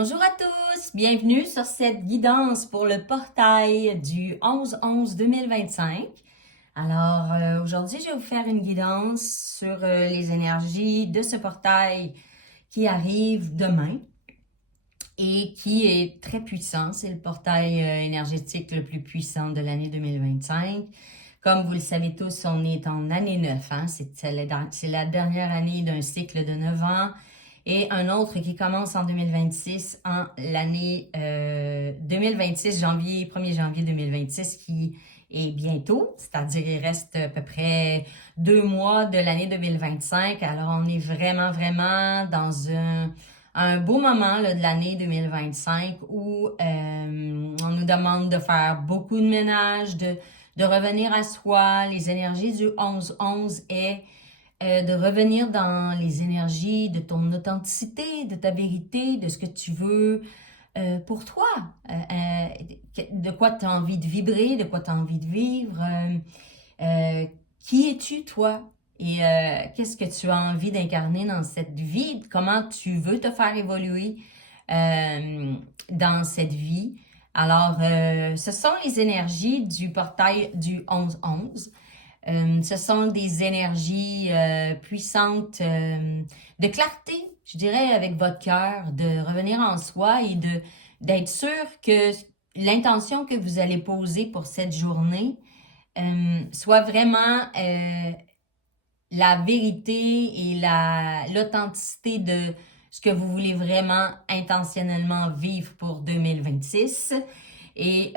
Bonjour à tous, bienvenue sur cette guidance pour le portail du 11-11-2025. Alors, aujourd'hui, je vais vous faire une guidance sur les énergies de ce portail qui arrive demain et qui est très puissant. C'est le portail énergétique le plus puissant de l'année 2025. Comme vous le savez tous, on est en année 9, hein? C'est la dernière année d'un cycle de 9 ans. Et un autre qui commence en 2026, en l'année 2026, 1er janvier 2026, qui est bientôt, c'est-à-dire il reste à peu près 2 mois de l'année 2025. Alors, on est vraiment, vraiment dans un beau moment là, de l'année 2025 où on nous demande de faire beaucoup de ménage, de revenir à soi. Les énergies du 11-11 est de revenir dans les énergies de ton authenticité, de ta vérité, de ce que tu veux pour toi, de quoi tu as envie de vibrer, de quoi tu as envie de vivre, qui es-tu toi et qu'est-ce que tu as envie d'incarner dans cette vie, comment tu veux te faire évoluer dans cette vie. Alors, ce sont les énergies du portail du 11-11. Ce sont des énergies puissantes de clarté, je dirais, avec votre cœur, de revenir en soi et d'être sûr que l'intention que vous allez poser pour cette journée soit vraiment la vérité et l'authenticité de ce que vous voulez vraiment intentionnellement vivre pour 2026. Et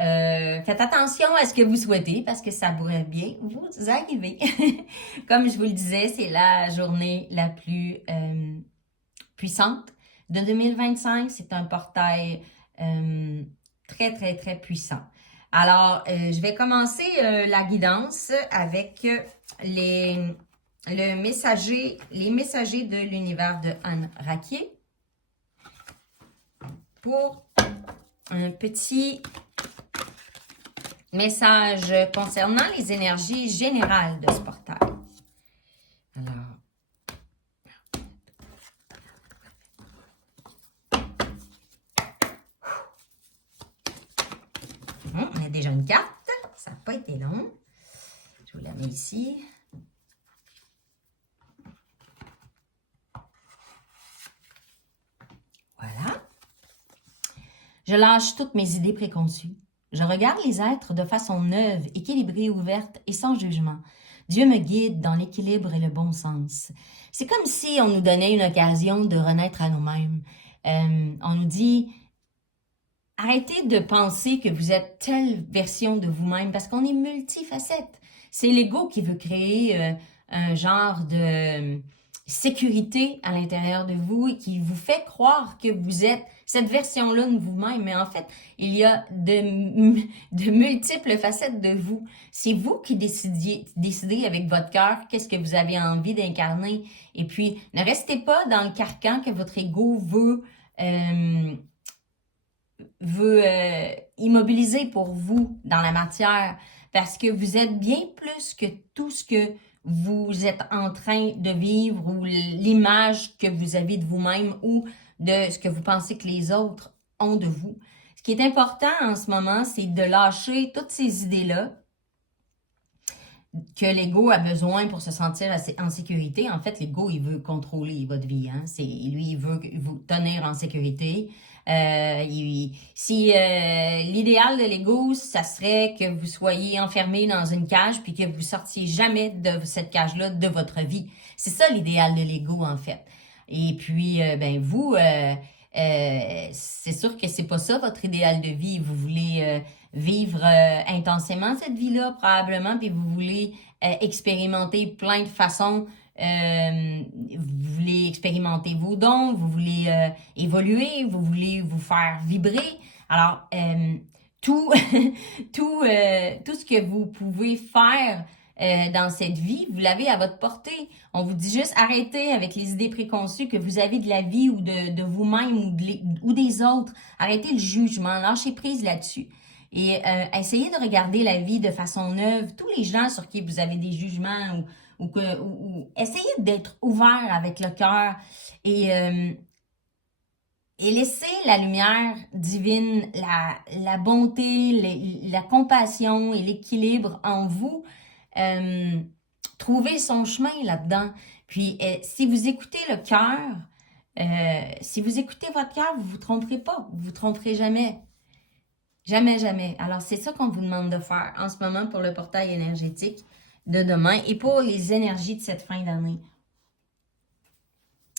faites attention à ce que vous souhaitez parce que ça pourrait bien vous arriver. Comme je vous le disais, c'est la journée la plus puissante de 2025. C'est un portail très, très, très puissant. Alors, je vais commencer la guidance avec les messagers de l'univers de Anne Raquier pour un petit message concernant les énergies générales de ce portail. Alors, on a déjà une carte. Ça n'a pas été long. Je vous la mets ici. Voilà. Je lâche toutes mes idées préconçues. Je regarde les êtres de façon neuve, équilibrée, ouverte et sans jugement. Dieu me guide dans l'équilibre et le bon sens. C'est comme si on nous donnait une occasion de renaître à nous-mêmes. On nous dit, arrêtez de penser que vous êtes telle version de vous-même parce qu'on est multifacette. C'est l'ego qui veut créer un genre de sécurité à l'intérieur de vous et qui vous fait croire que vous êtes cette version-là de vous-même. Mais en fait, il y a de multiples facettes de vous. C'est vous qui décidez avec votre cœur qu'est-ce que vous avez envie d'incarner. Et puis, ne restez pas dans le carcan que votre ego veut immobiliser pour vous dans la matière parce que vous êtes bien plus que tout ce que vous êtes en train de vivre ou l'image que vous avez de vous-même ou de ce que vous pensez que les autres ont de vous. Ce qui est important en ce moment, c'est de lâcher toutes ces idées-là que l'ego a besoin pour se sentir en sécurité. En fait, l'ego, il veut contrôler votre vie. Hein? Lui, il veut vous tenir en sécurité. L'idéal de l'ego, ça serait que vous soyez enfermé dans une cage puis que vous sortiez jamais de cette cage-là de votre vie. C'est ça l'idéal de l'ego, en fait. Et puis, c'est sûr que c'est pas ça votre idéal de vie. Vous voulez vivre intensément cette vie-là, probablement, puis vous voulez expérimenter plein de façons. Vous voulez expérimenter vos dons, vous voulez évoluer, vous voulez vous faire vibrer. Alors, tout, tout ce que vous pouvez faire dans cette vie, vous l'avez à votre portée. On vous dit juste arrêtez avec les idées préconçues que vous avez de la vie ou de vous-même ou des autres. Arrêtez le jugement, lâchez prise là-dessus. Et essayez de regarder la vie de façon neuve. Tous les gens sur qui vous avez des jugements ou essayez d'être ouvert avec le cœur et et laissez la lumière divine, la bonté, la compassion et l'équilibre en vous trouver son chemin là-dedans. Puis, si vous écoutez le cœur, si vous écoutez votre cœur, vous ne vous tromperez pas. Vous ne vous tromperez jamais. Jamais, jamais. Alors, c'est ça qu'on vous demande de faire en ce moment pour le portail énergétique de demain et pour les énergies de cette fin d'année.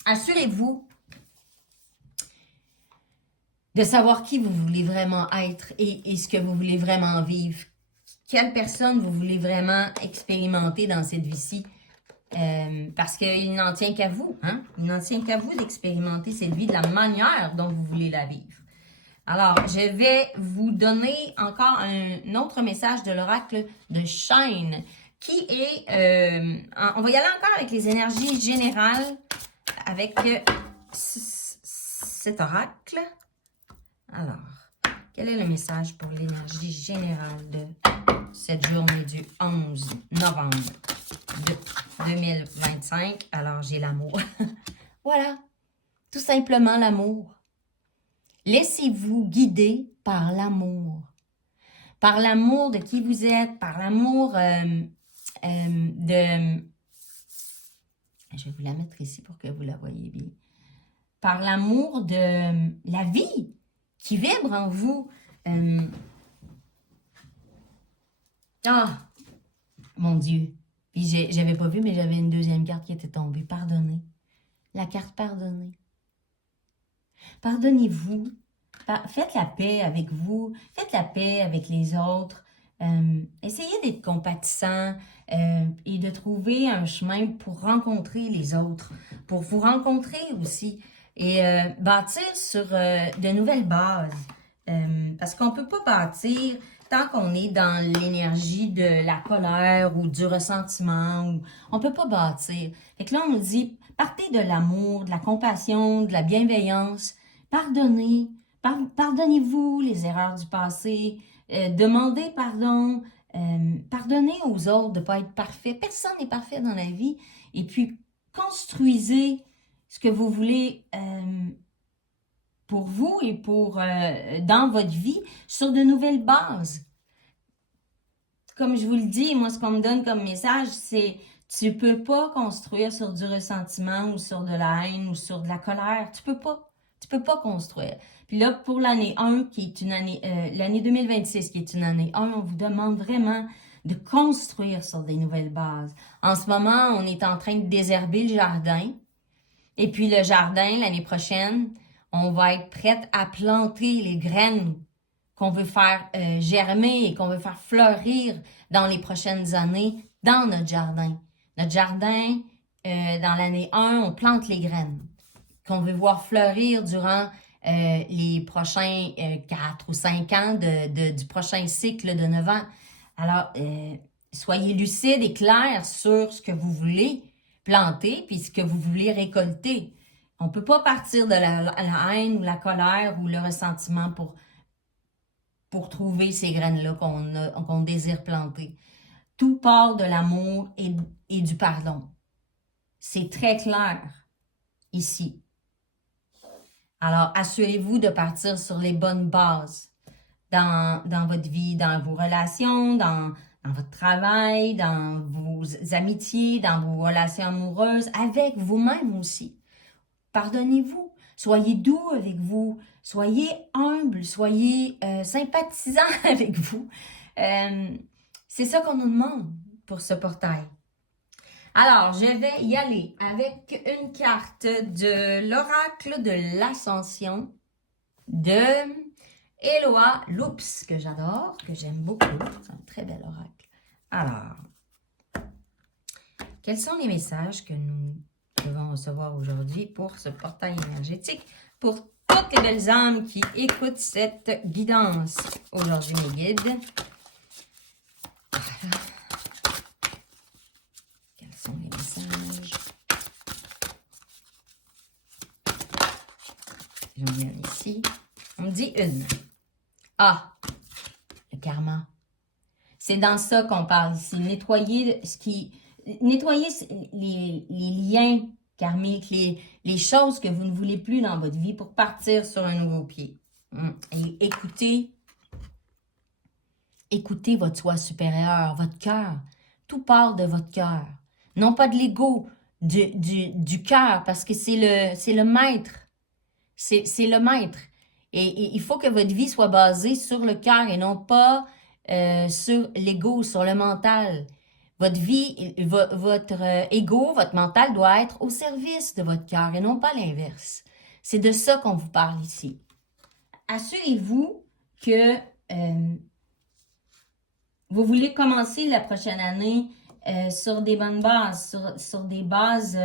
Assurez-vous de savoir qui vous voulez vraiment être et ce que vous voulez vraiment vivre. Quelle personne vous voulez vraiment expérimenter dans cette vie-ci. Parce qu'il n'en tient qu'à vous. Hein? Il n'en tient qu'à vous d'expérimenter cette vie de la manière dont vous voulez la vivre. Alors, je vais vous donner encore un autre message de l'oracle de Shine qui est... on va y aller encore avec les énergies générales avec cet oracle. Alors, quel est le message pour l'énergie générale de cette journée du 11 novembre 2025? Alors, j'ai l'amour. Voilà, tout simplement l'amour. Laissez-vous guider par l'amour. Par l'amour de qui vous êtes, par l'amour de... Je vais vous la mettre ici pour que vous la voyez bien. Par l'amour de la vie qui vibre en vous. Ah, mon Dieu. Puis j'avais pas vu, mais j'avais une deuxième carte qui était tombée. Pardonnez. La carte pardonnez. Pardonnez-vous. Faites la paix avec vous. Faites la paix avec les autres. Essayez d'être compatissant et de trouver un chemin pour rencontrer les autres. Pour vous rencontrer aussi. Et bâtir sur de nouvelles bases. Parce qu'on ne peut pas bâtir tant qu'on est dans l'énergie de la colère ou du ressentiment. On ne peut pas bâtir. Fait que là, on nous dit, partez de l'amour, de la compassion, de la bienveillance. Pardonnez. Pardonnez-vous les erreurs du passé. Demandez pardon. Pardonnez aux autres de ne pas être parfait. Personne n'est parfait dans la vie. Et puis, construisez ce que vous voulez pour vous et pour dans votre vie sur de nouvelles bases. Comme je vous le dis, moi, ce qu'on me donne comme message, c'est tu peux pas construire sur du ressentiment ou sur de la haine ou sur de la colère. Tu peux pas. Tu peux pas construire. Puis là, pour l'année 1, qui est une année, l'année 2026, qui est une année 1, on vous demande vraiment de construire sur des nouvelles bases. En ce moment, on est en train de désherber le jardin. Et puis le jardin, l'année prochaine, on va être prête à planter les graines qu'on veut faire germer et qu'on veut faire fleurir dans les prochaines années dans notre jardin. Notre jardin, dans l'année 1, on plante les graines qu'on veut voir fleurir durant les prochains 4 ou 5 ans du prochain cycle de 9 ans. Alors, soyez lucides et clairs sur ce que vous voulez planter puis ce que vous voulez récolter. On ne peut pas partir de la haine ou la colère ou le ressentiment pour trouver ces graines-là qu'on désire planter. Tout part de l'amour et du pardon. C'est très clair ici. Alors, assurez-vous de partir sur les bonnes bases dans votre vie, dans vos relations, dans votre travail, dans vos amitiés, dans vos relations amoureuses, avec vous-même aussi. Pardonnez-vous, soyez doux avec vous, soyez humble, soyez sympathisant avec vous. C'est ça qu'on nous demande pour ce portail. Alors, je vais y aller avec une carte de l'oracle de l'ascension de Eloa Loops, que j'adore, que j'aime beaucoup. C'est un très bel oracle. Alors, quels sont les messages que nous devons recevoir aujourd'hui pour ce portail énergétique, pour toutes les belles âmes qui écoutent cette guidance? Aujourd'hui, mes guides. Voilà. Quels sont les messages? J'en viens ici. On me dit une. Ah, le karma. C'est dans ça qu'on parle ici. Nettoyer les liens karmiques, les choses que vous ne voulez plus dans votre vie pour partir sur un nouveau pied. Et écoutez votre soi supérieur, votre cœur. Tout part de votre cœur. Non pas de l'ego, du cœur, parce que c'est le maître. C'est le maître. Et il faut que votre vie soit basée sur le cœur et non pas sur l'ego, sur le mental. Votre vie, votre ego, votre mental doit être au service de votre cœur et non pas l'inverse. C'est de ça qu'on vous parle ici. Assurez-vous que vous voulez commencer la prochaine année sur des bonnes bases, sur des bases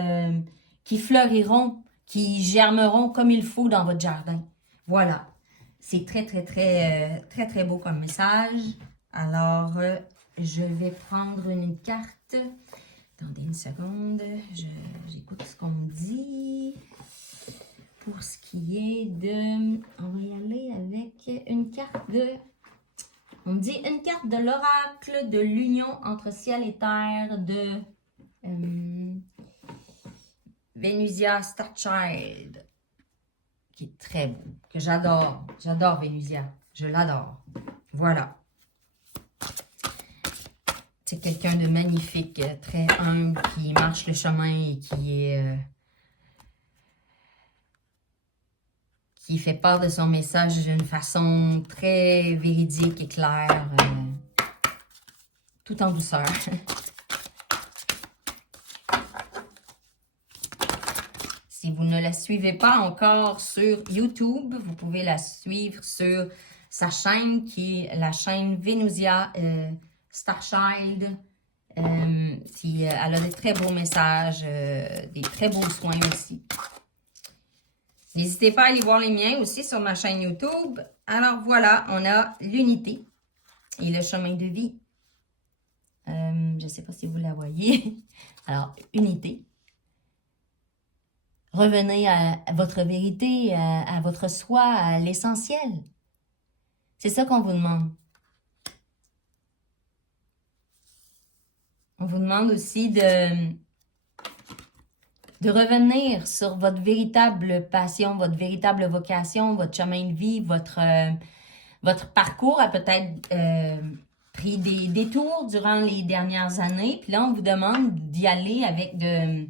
qui fleuriront, qui germeront comme il faut dans votre jardin. Voilà. C'est très beau comme message. Alors, je vais prendre une carte. Attendez une seconde. J'écoute ce qu'on me dit. Pour ce qui est de... On va y aller avec une carte de... On me dit une carte de l'oracle de l'union entre ciel et terre de Venusia Starchild, qui est très beau, que j'adore. J'adore Venusia, je l'adore. Voilà. C'est quelqu'un de magnifique, très humble, qui marche le chemin et qui fait part de son message d'une façon très véridique et claire, tout en douceur. Si vous ne la suivez pas encore sur YouTube, vous pouvez la suivre sur sa chaîne qui est la chaîne Venusia Starchild. Elle a des très beaux messages, des très beaux soins aussi. N'hésitez pas à aller voir les miens aussi sur ma chaîne YouTube. Alors voilà, on a l'unité et le chemin de vie. Je ne sais pas si vous la voyez. Alors, unité. Revenez à votre vérité, à votre soi, à l'essentiel. C'est ça qu'on vous demande. On vous demande aussi de revenir sur votre véritable passion, votre véritable vocation, votre chemin de vie, votre parcours a peut-être pris des détours durant les dernières années. Puis là, on vous demande d'y aller avec de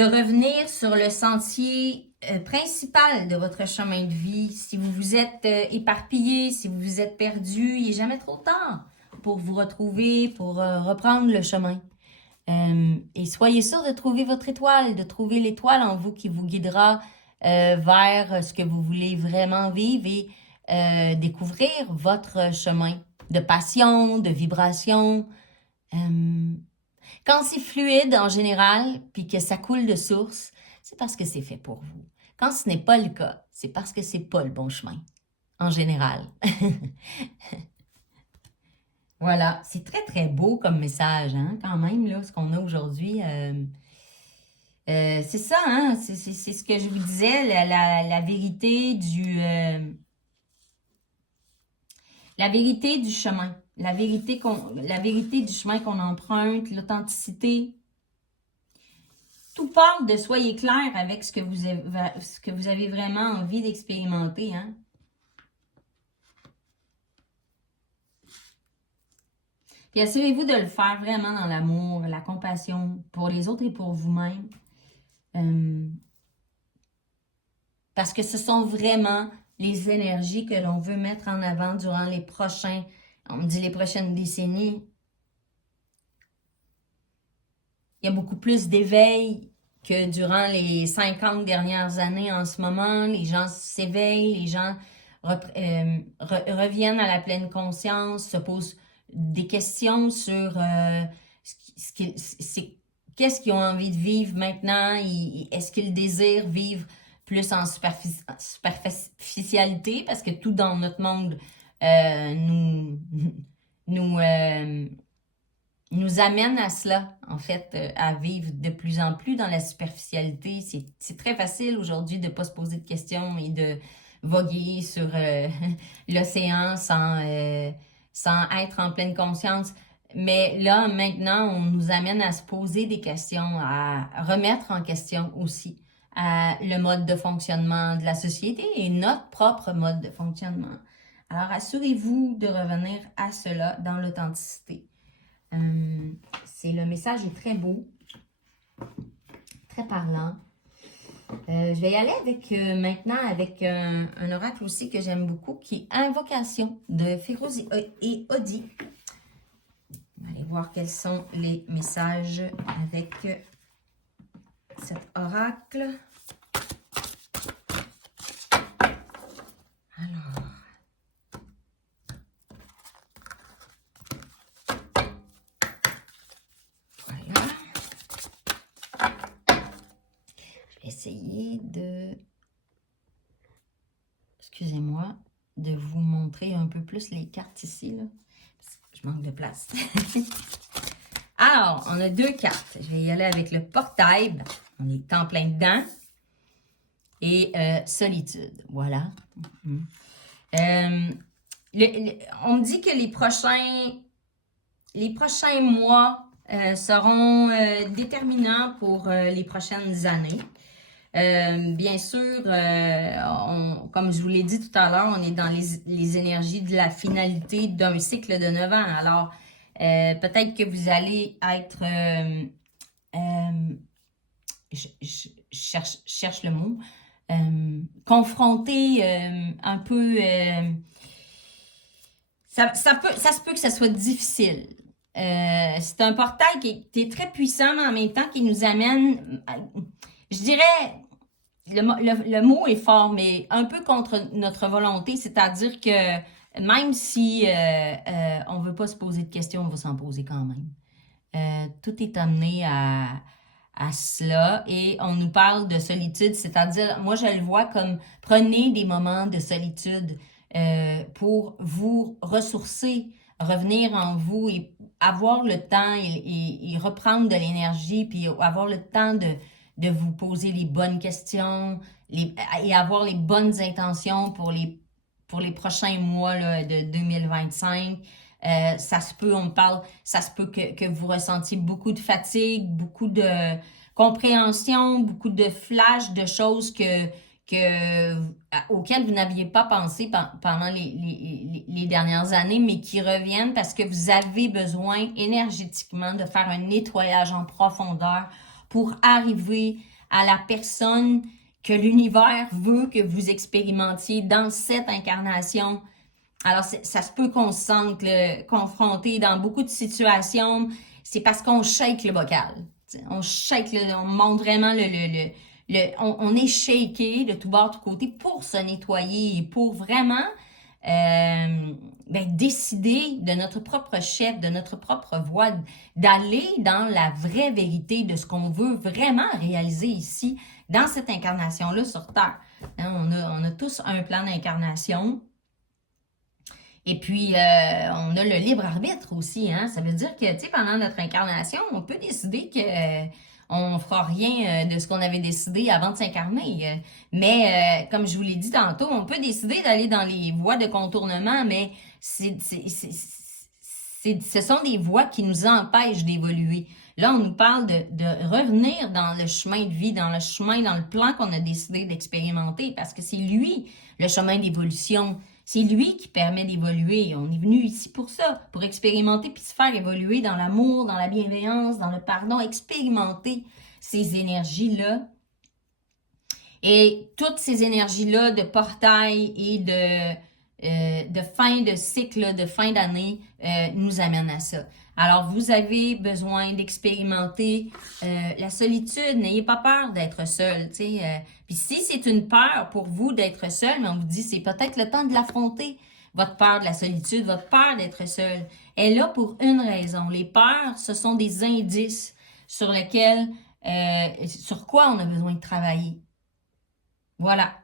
revenir sur le sentier principal de votre chemin de vie. Si vous vous êtes éparpillé, si vous vous êtes perdu, il n'est jamais trop tard pour vous retrouver, pour reprendre le chemin. Et soyez sûr de trouver votre étoile, de trouver l'étoile en vous qui vous guidera vers ce que vous voulez vraiment vivre et découvrir votre chemin de passion, de vibration. Quand c'est fluide en général, puis que ça coule de source, c'est parce que c'est fait pour vous. Quand ce n'est pas le cas, c'est parce que c'est pas le bon chemin, en général. Voilà, c'est très beau comme message, hein, quand même, là, ce qu'on a aujourd'hui. C'est ça, hein, c'est ce que je vous disais, la vérité la vérité du chemin, la vérité du chemin qu'on emprunte, l'authenticité. Tout part de soyez clair avec ce que vous avez vraiment envie d'expérimenter, hein. Puis assurez-vous de le faire vraiment dans l'amour, la compassion pour les autres et pour vous-même. Parce que ce sont vraiment les énergies que l'on veut mettre en avant durant les prochaines décennies. Il y a beaucoup plus d'éveil que durant les 50 dernières années en ce moment. Les gens s'éveillent, les gens reviennent à la pleine conscience, se posent des questions sur qu'est-ce qu'ils ont envie de vivre maintenant. Est-ce qu'ils désirent vivre plus en superficialité? Parce que tout dans notre monde nous amène à cela, en fait, à vivre de plus en plus dans la superficialité. C'est très facile aujourd'hui de ne pas se poser de questions et de voguer sur l'océan sans être en pleine conscience. Mais là, maintenant, on nous amène à se poser des questions, à remettre en question aussi le mode de fonctionnement de la société et notre propre mode de fonctionnement. Alors, assurez-vous de revenir à cela dans l'authenticité. Le message est très beau, très parlant. Je vais y aller avec maintenant avec un oracle aussi que j'aime beaucoup, qui est Invocation de Féroz et Odi. On va aller voir quels sont les messages avec cet oracle. Alors, voilà. Je vais essayer de, excusez-moi, de vous montrer un peu plus les cartes ici, là. Je manque de place. Alors, on a 2 cartes. Je vais y aller avec le portail. On est en plein dedans. Et solitude. Voilà. On me dit que les prochains mois seront déterminants pour les prochaines années. Bien sûr, comme je vous l'ai dit tout à l'heure, on est dans les énergies de la finalité d'un cycle de 9 ans. Alors, peut-être que vous allez être... je cherche le mot. Confronté un peu... ça se peut que ça soit difficile. C'est un portail qui est très puissant, mais en même temps qui nous amène... Je dirais... Le mot est fort, mais un peu contre notre volonté, c'est-à-dire que même si on ne veut pas se poser de questions, on va s'en poser quand même. Tout est amené à cela et on nous parle de solitude, c'est-à-dire, moi je le vois comme prenez des moments de solitude pour vous ressourcer, revenir en vous et avoir le temps et reprendre de l'énergie, puis avoir le temps de vous poser les bonnes questions et avoir les bonnes intentions pour les prochains mois là, de 2025. Ça se peut, on parle, ça se peut que vous ressentiez beaucoup de fatigue, beaucoup de compréhension, beaucoup de flash de choses auxquelles vous n'aviez pas pensé pendant les dernières années, mais qui reviennent parce que vous avez besoin énergétiquement de faire un nettoyage en profondeur pour arriver à la personne que l'univers veut que vous expérimentiez dans cette incarnation. Alors, ça se peut qu'on se sente confronté dans beaucoup de situations. C'est parce qu'on shake le bocal. On shake, on montre vraiment on est shaké de tout bord, de tout côté pour se nettoyer et pour vraiment décider de notre propre chef, de notre propre voie, d'aller dans la vraie vérité de ce qu'on veut vraiment réaliser ici, dans cette incarnation-là sur Terre. On a tous un plan d'incarnation. Et puis, on a le libre arbitre aussi, hein. Ça veut dire que, tu sais, pendant notre incarnation, on peut décider que on fera rien de ce qu'on avait décidé avant de s'incarner. Mais, comme je vous l'ai dit tantôt, on peut décider d'aller dans les voies de contournement, mais ce sont des voies qui nous empêchent d'évoluer. Là, on nous parle de revenir dans le chemin de vie, dans le plan qu'on a décidé d'expérimenter, parce que c'est lui, le chemin d'évolution. C'est lui qui permet d'évoluer. On est venu ici pour ça, pour expérimenter puis se faire évoluer dans l'amour, dans la bienveillance, dans le pardon, expérimenter ces énergies-là. Et toutes ces énergies-là de portail et de fin de cycle, de fin d'année, nous amènent à ça. Alors, vous avez besoin d'expérimenter la solitude. N'ayez pas peur d'être seul. Puis si c'est une peur pour vous d'être seul, mais on vous dit c'est peut-être le temps de l'affronter. Votre peur de la solitude, votre peur d'être seul est là pour une raison. Les peurs, ce sont des indices sur lesquels, sur quoi on a besoin de travailler. Voilà.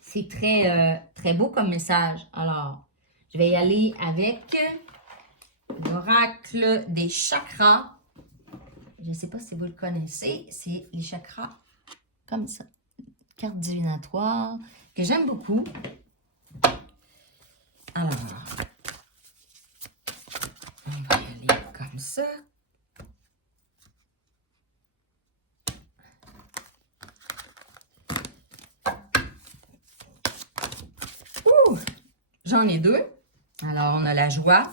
C'est très, très beau comme message. Alors, je vais y aller avec l'oracle des chakras. Je ne sais pas si vous le connaissez. C'est les chakras comme ça. Carte divinatoire que j'aime beaucoup. Alors, ça. Ouh! J'en ai deux. Alors, on a la joie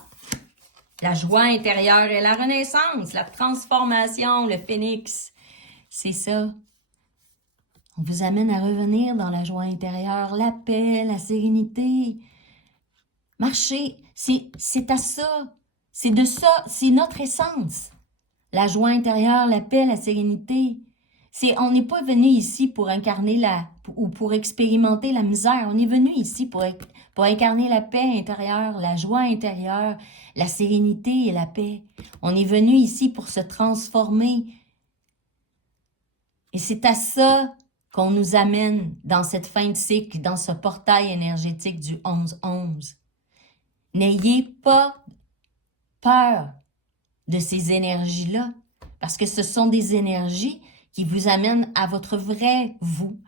intérieure et la renaissance, la transformation, le phénix. C'est ça. On vous amène à revenir dans la joie intérieure, la paix, la sérénité. Marcher, c'est à ça. C'est de ça, c'est notre essence. La joie intérieure, la paix, la sérénité. On n'est pas venu ici pour incarner ou pour expérimenter la misère. On est venu ici pour incarner la paix intérieure, la joie intérieure, la sérénité et la paix. On est venu ici pour se transformer. Et c'est à ça qu'on nous amène dans cette fin de cycle, dans ce portail énergétique du 11-11. N'ayez pas peur de ces énergies-là, parce que ce sont des énergies qui vous amènent à votre vrai vous,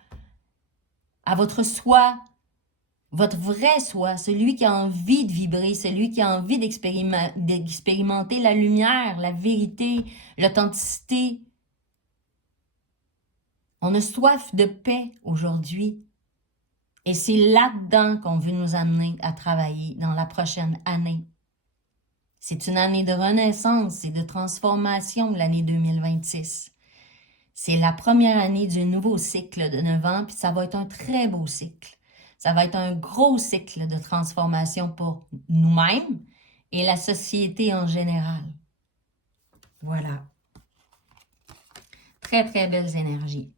à votre soi, votre vrai soi, celui qui a envie de vibrer, celui qui a envie d'expérimenter la lumière, la vérité, l'authenticité. On a soif de paix aujourd'hui. Et c'est là-dedans qu'on veut nous amener à travailler dans la prochaine année. C'est une année de renaissance et de transformation, l'année 2026. C'est la première année du nouveau cycle de 9 ans, puis ça va être un très beau cycle. Ça va être un gros cycle de transformation pour nous-mêmes et la société en général. Voilà. Très, très belles énergies.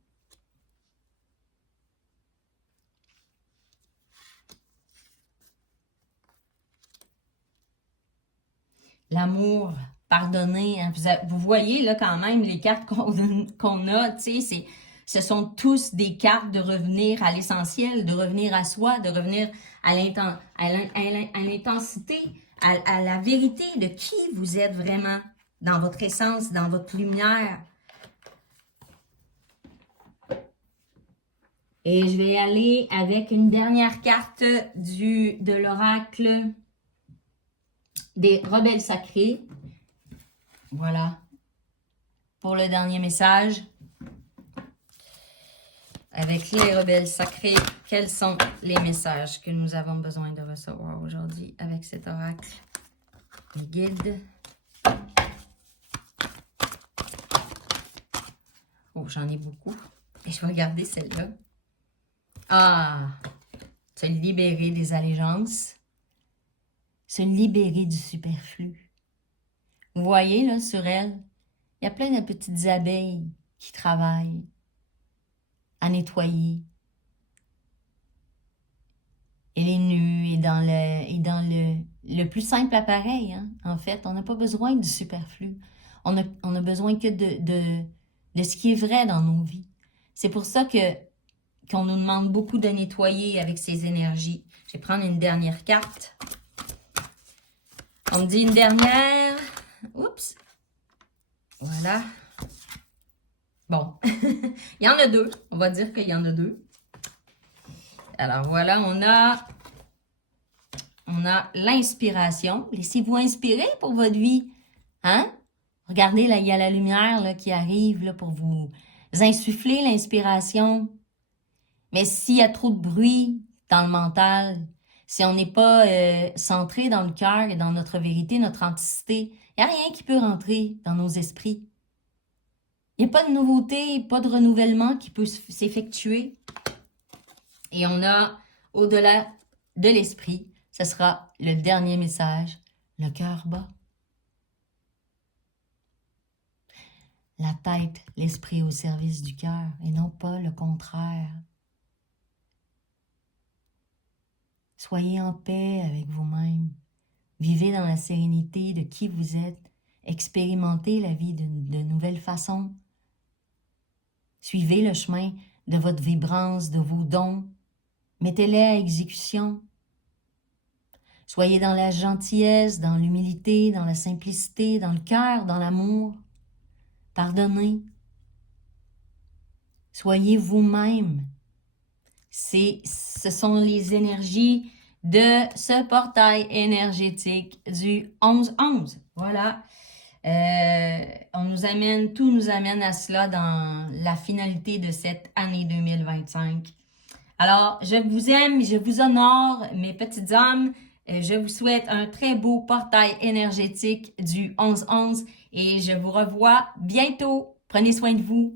L'amour, pardonner. Hein. Vous voyez là quand même les cartes qu'on a, tu sais, ce sont tous des cartes de revenir à l'essentiel, de revenir à soi, de revenir à l'intensité, à la vérité de qui vous êtes vraiment, dans votre essence, dans votre lumière. Et je vais aller avec une dernière carte de l'oracle des rebelles sacrés. Voilà. Pour le dernier message. Avec les rebelles sacrés, quels sont les messages que nous avons besoin de recevoir aujourd'hui avec cet oracle? Les guides. Oh, j'en ai beaucoup. Et je vais regarder celle-là. Ah! Se libérer des allégeances. Se libérer du superflu. Vous voyez, là, sur elle, il y a plein de petites abeilles qui travaillent à nettoyer. Elle est nue et dans le plus simple appareil, hein, en fait. On n'a pas besoin du superflu. On a besoin que de ce qui est vrai dans nos vies. C'est pour ça qu'on nous demande beaucoup de nettoyer avec ces énergies. Je vais prendre une dernière carte. On me dit une dernière. Oups. Voilà. Bon. Il y en a deux. On va dire qu'il y en a deux. Alors voilà, on a l'inspiration. Laissez-vous inspirer pour votre vie. Hein? Regardez, là, il y a la lumière là, qui arrive là, pour vous insuffler l'inspiration. Mais s'il y a trop de bruit dans le mental, si on n'est pas centré dans le cœur et dans notre vérité, notre authenticité, il n'y a rien qui peut rentrer dans nos esprits. Il n'y a pas de nouveauté, pas de renouvellement qui peut s'effectuer. Et on a, au-delà de l'esprit, ce sera le dernier message, le cœur bas. La tête, l'esprit au service du cœur et non pas le contraire. Soyez en paix avec vous-même. Vivez dans la sérénité de qui vous êtes. Expérimentez la vie de nouvelles façons. Suivez le chemin de votre vibrance, de vos dons. Mettez-les à exécution. Soyez dans la gentillesse, dans l'humilité, dans la simplicité, dans le cœur, dans l'amour. Pardonnez. Soyez vous-même. Ce sont les énergies de ce portail énergétique du 11-11. Voilà. On nous amène, tout nous amène à cela dans la finalité de cette année 2025. Alors, je vous aime, je vous honore, mes petites âmes. Je vous souhaite un très beau portail énergétique du 11-11 et je vous revois bientôt. Prenez soin de vous.